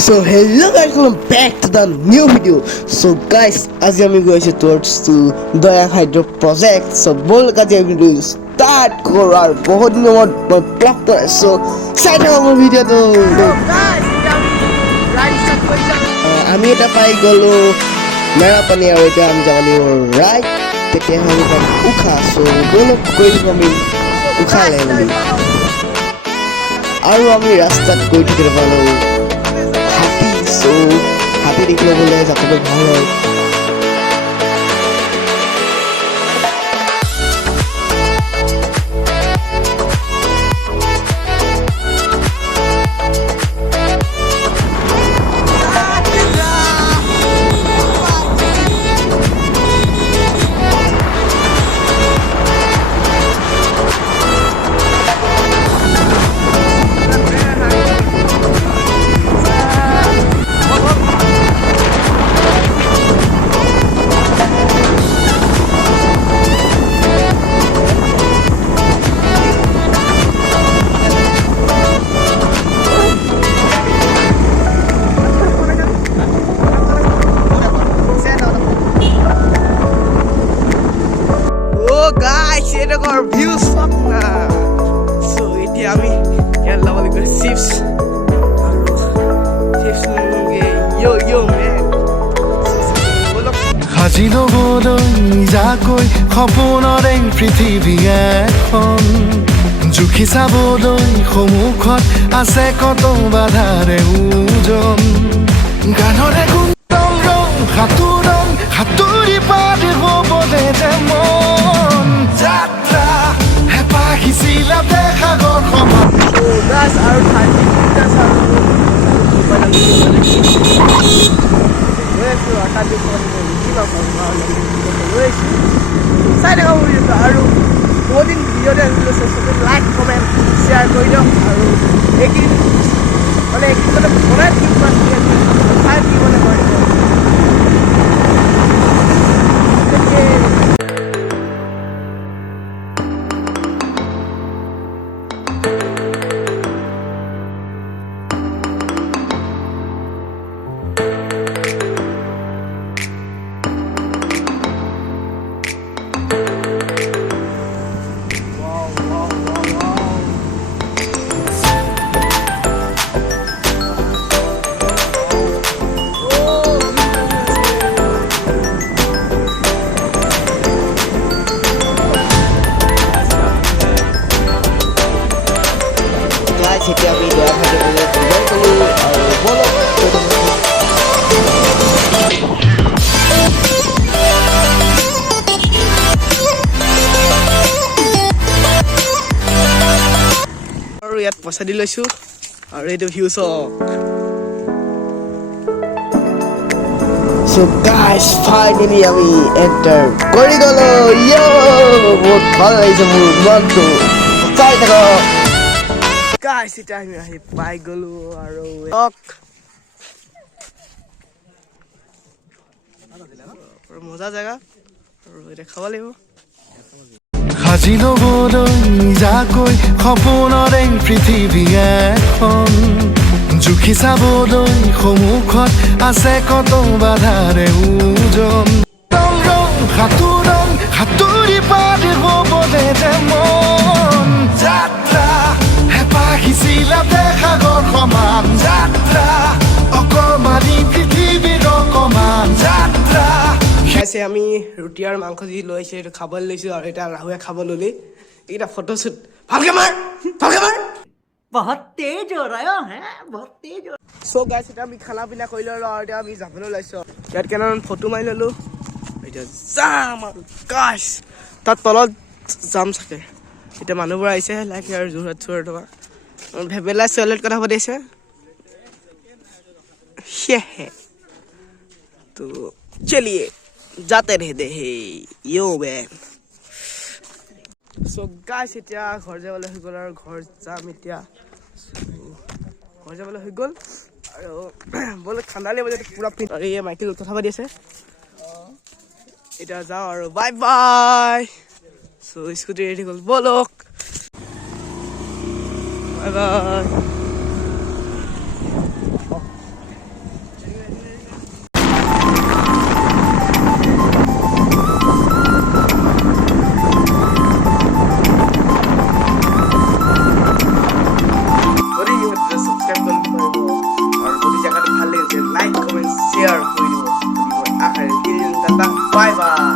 So hello guys, welcome back to the new video. So guys, as we are going towards to doyang hydro project. So bol kaje video start korar bahut din mod block kore. So side our video to guys, ride start koisa আমি এটা পাই গলো মেৰা পানী আৰু এটা আমি যাবলি right তেতিয়া আমি পাম উখা সো বল কই আমি উখা লেলি আৰু আমি ৰাস্তাত গৈ থাকিব পালো So, happy to go there. That's a good one. Our views fuck na. So iti ami yan lawali ko chips. Chips nge yo man. Khajino bodoi jakoi khopনৰ এই পৃথিৱী এখন জুখি চাবলৈ সন্মুখত আছে কত বাধাৰে ওজন গানৰে গুণৰ ৰং সাতুৰি পাৰ হ'বলে যেমন যাত্ৰা হেপাহিছিলা দেখাগৰ সমান So guys, our time is আৰু বহুদিন ভিডিঅ'তে চবে লাইক কমেণ্ট শ্বেয়াৰ কৰি দিয়ক আৰু এইকেইদিন মানে বনাই থাকিবলৈ কৰি দিয়ক Setiap video akan dibeli bolok আৰু ইয়াত পইচা দি লৈছো আৰু এইটো ভিউজ So guys, finally আমি enter কৰি গলো yo বহুত ভাল লাগিছে মোৰ মনটো চাই থাকো guys এটা আমি আহি পাই গলো আৰু মজা জায়গা আৰু এটা খাব লাগিব খাজিনো bodoi jakoi khopনৰ এই পৃথিৱী এখন জুখি চাবলৈ সন্মুখত আছে কত বাধাৰে ওজন ৰং সাতুৰি পাৰ হ'বলে যেমন যাত্ৰা হেপাহিছিলা দেখাগৰ সমান যাত্ৰা অকমানি পৃথিৱীৰ অকমান যাত্ৰা খাইছে আমি ৰুটি আৰু মাংস যি লৈছে এইটো খাবলৈ লৈছো আৰু এটা ৰাহুৱে খাব ললি এইটা ফটোশ্বুট ভালকে মাৰ बहुत तेज हो रहा है बहुत तेज हो সো গাইস এটা আমি খানা পিনা কৰি ললো আৰু এতিয়া আমি যাবলৈ ওলাইছো ইয়াত কেইটামান ফটো মাৰি ললো এতিয়া যাম আৰু গাইস তাত তলত যাম চাগে এতিয়া মানুহবোৰ আহিছে লাইক আৰু জোৰত থকা ভেবেলা চলেট কথা পাতিছে তো চলিয়ে जाते रहते हैं यो मैन सो गाइस এতিয়া ঘৰ যাবলৈ হৈ গল আৰু ঘৰ যাম এতিয়া ঘৰ যাবলৈ হৈ গল আৰু বল ঠাণ্ডা লাগিব যে পুৰা পিন আৰু এই মাইকেল কথা পাতি আছে এটা যাও আৰু bye bye so scooty ready গল বলক বাই বাই বাই বাই।